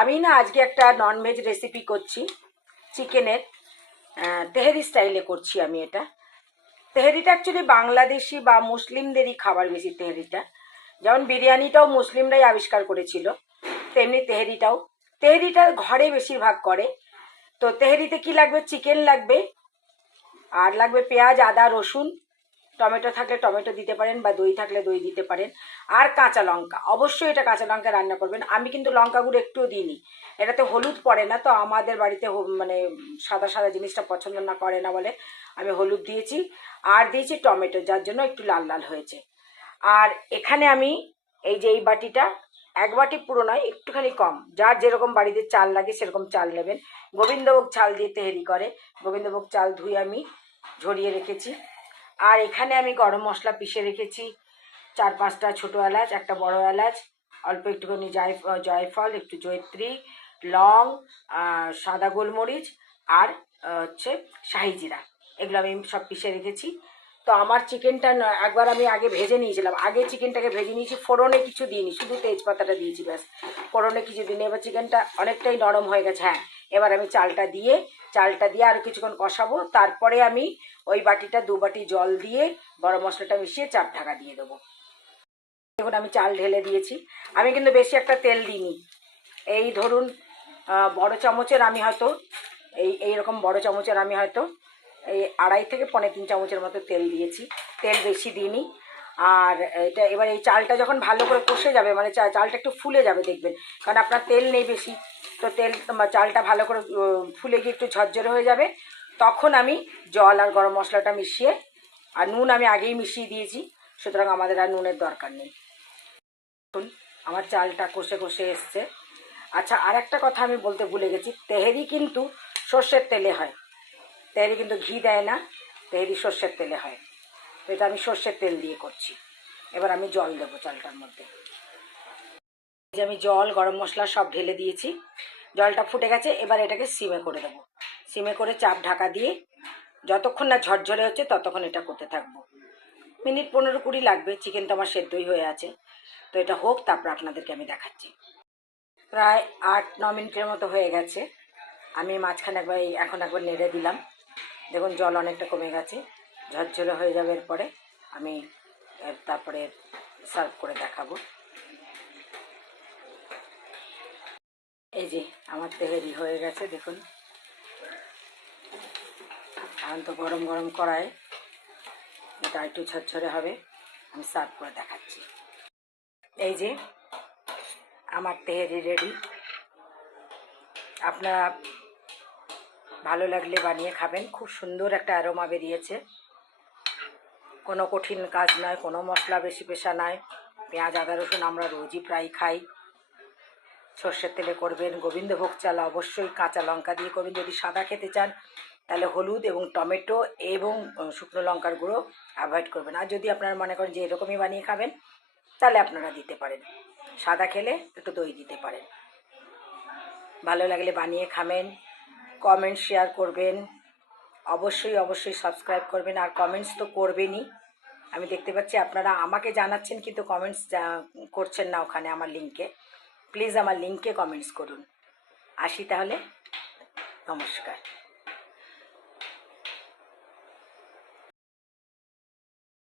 আমি না আজকে একটা ননভেজ রেসিপি করছি চিকেনের, তেহেরি স্টাইলে করছি আমি এটা। তেহেরিটা অ্যাকচুয়ালি বাংলাদেশি বা মুসলিমদেরই খাবার বেশি তেহেরিটা। যেমন বিরিয়ানিটাও মুসলিমরাই আবিষ্কার করেছিল, তেমনি তেহেরিটা ঘরে বেশিরভাগ করে। তো তেহেরিতে কি লাগবে? চিকেন লাগবে, আর লাগবে পেঁয়াজ, আদা, রসুন, টমেটো থাকলে টমেটো দিতে পারেন বা দই থাকলে দই দিতে পারেন, আর কাঁচা লঙ্কা। অবশ্যই এটা কাঁচা লঙ্কা রান্না করবেন। আমি কিন্তু লঙ্কা গুঁড়ো একটুও দিইনি, এটাতে হলুদ পড়ে না, তো আমাদের বাড়িতে মানে সাদা সাদা জিনিসটা পছন্দ না করে না বলে আমি হলুদ দিয়েছি। আর দিয়েছি টমেটো, যার জন্য একটু লাল লাল হয়েছে। আর এখানে আমি এই বাটিটা, এক বাটি পুরো নয়, একটুখানি কম, যার যেরকম বাড়িতে চাল লাগে সেরকম চাল নেবেন। গোবিন্দভোগ চাল দিয়ে তেহেরি করে, গোবিন্দভোগ চাল ধুয়ে আমি ঝরিয়ে রেখেছি। আর এখানে আমি গরম মশলা পিষে রেখেছি, 4-5টা ছোটো এলাচ, একটা বড় এলাচ, অল্প একটুখানি জয়ফল, একটু জয়িত্রী, লং, সাদা গোলমরিচ, আর হচ্ছে শাহি জিরা। এগুলো আমি সব পিষে রেখেছি। তো আমার চিকেনটা একবার আমি আগে ভেজে নিয়েছিলাম, আগে চিকেনটাকে ভেজে নিয়েছি, ফোড়নে কিছু দিইনি, শুধু তেজপাতাটা দিয়েছি ব্যাস, ফোড়নে কিছু দিইনি। এবার চিকেনটা অনেকটাই নরম হয়ে গেছে। হ্যাঁ, এবার আমি চালটা দিয়ে আরও কিছুক্ষণ কষাবো। তারপরে আমি ওই বাটিটা 2 বাটি জল দিয়ে গরম মশলাটা মিশিয়ে চাপ ঢাকা দিয়ে দেবো। দেখুন আমি চাল ঢেলে দিয়েছি। আমি কিন্তু বেশি একটা তেল দিইনি, এই ধরুন বড় চামচের আমি হয়তো এইরকম বড় চামচের আমি হয়তো এই 2.5 থেকে 3.25 চামচের মতো তেল দিয়েছি, তেল বেশি দিইনি। আর এটা এবার এই চালটা যখন ভালো করে কষে যাবে, মানে চালটা একটু ফুলে যাবে দেখবেন, কারণ আপনার তেল নেই বেশি, তো চালটা ভালো করে ফুলে গিয়ে একটু ঝরঝরে হয়ে যাবে, তখন আমি জল আর গরম মশলাটা মিশিয়ে, আর নুন আমি আগেই মিশিয়ে দিয়েছি, সুতরাং আমাদের আর নুনের দরকার নেই। আমার চালটা কষে কষে এসছে। আচ্ছা, আর একটা কথা আমি বলতে ভুলে গেছি, তেহেরি কিন্তু সর্ষের তেলে হয়, তেহেরি কিন্তু ঘি দেয় না, তেহেরি সর্ষের তেলে হয়। তো এটা আমি সর্ষের তেল দিয়ে করছি। এবার আমি জল দেবো চালটার মধ্যে। যে আমি জল, গরম মশলা সব ঢেলে দিয়েছি, জলটা ফুটে গেছে। এবার এটাকে সিমে করে দেবো, সিমে করে চাপ ঢাকা দিয়ে যতক্ষণ না ঝরঝরে হচ্ছে ততক্ষণ এটা করতে থাকবো। মিনিট 15-20 লাগবে, চিকেন তো আমার সেদ্ধই হয়ে আছে। তো এটা হোক, তারপর আপনাদেরকে আমি দেখাচ্ছি। প্রায় 8-9 মিনিটের মতো হয়ে গেছে। আমি মাঝখানে এখন একবার নেড়ে দিলাম। দেখুন জল অনেকটা কমে গেছে, ঝরঝরে হয়ে যাবে। এরপরে আমি তারপরে সার্ভ করে দেখাবো। এই যে আমার তেহেরি হয়ে গেছে, দেখুন। এখন তো গরম গরম কড়ায় এটা একটু ঝরঝরে হবে, আমি সার্ভ করে দেখাচ্ছি। এই যে আমার তেহেরি রেডি। আপনারা ভালো লাগলে বানিয়ে খাবেন। খুব সুন্দর একটা অ্যারোমা বেরিয়েছে, কোনো কঠিন কাজ নয়, কোনো মশলা বেশি পেশা নয়। পেঁয়াজ, আদা, রসুন আমরা রোজই প্রায় খাই। সর্ষের তেলে করবেন, গোবিন্দভোগ চাল অবশ্যই কাঁচা লঙ্কা দিয়ে করবেন। যদি সাদা খেতে চান তাহলে হলুদ এবং টমেটো এবং শুকনো লঙ্কার গুঁড়ো অ্যাভয়েড করবেন। আর যদি আপনারা মনে করেন যে এরকমই বানিয়ে খাবেন, তাহলে আপনারা দিতে পারেন, সাদা খেলে একটু দই দিতে পারেন। ভালো লাগলে বানিয়ে খাবেন, কমেন্ট শেয়ার করবেন, অবশ্যই অবশ্যই সাবস্ক্রাইব করবেন। আর কমেন্টস তো করবেনই, আমি দেখতে পাচ্ছি আপনারা আমাকে জানাচ্ছেন কিন্তু কমেন্টস করছেন না ওখানে আমার লিঙ্কে। প্লিজ আমার লিঙ্কে কমেন্টস করুন। আসি তাহলে, নমস্কার।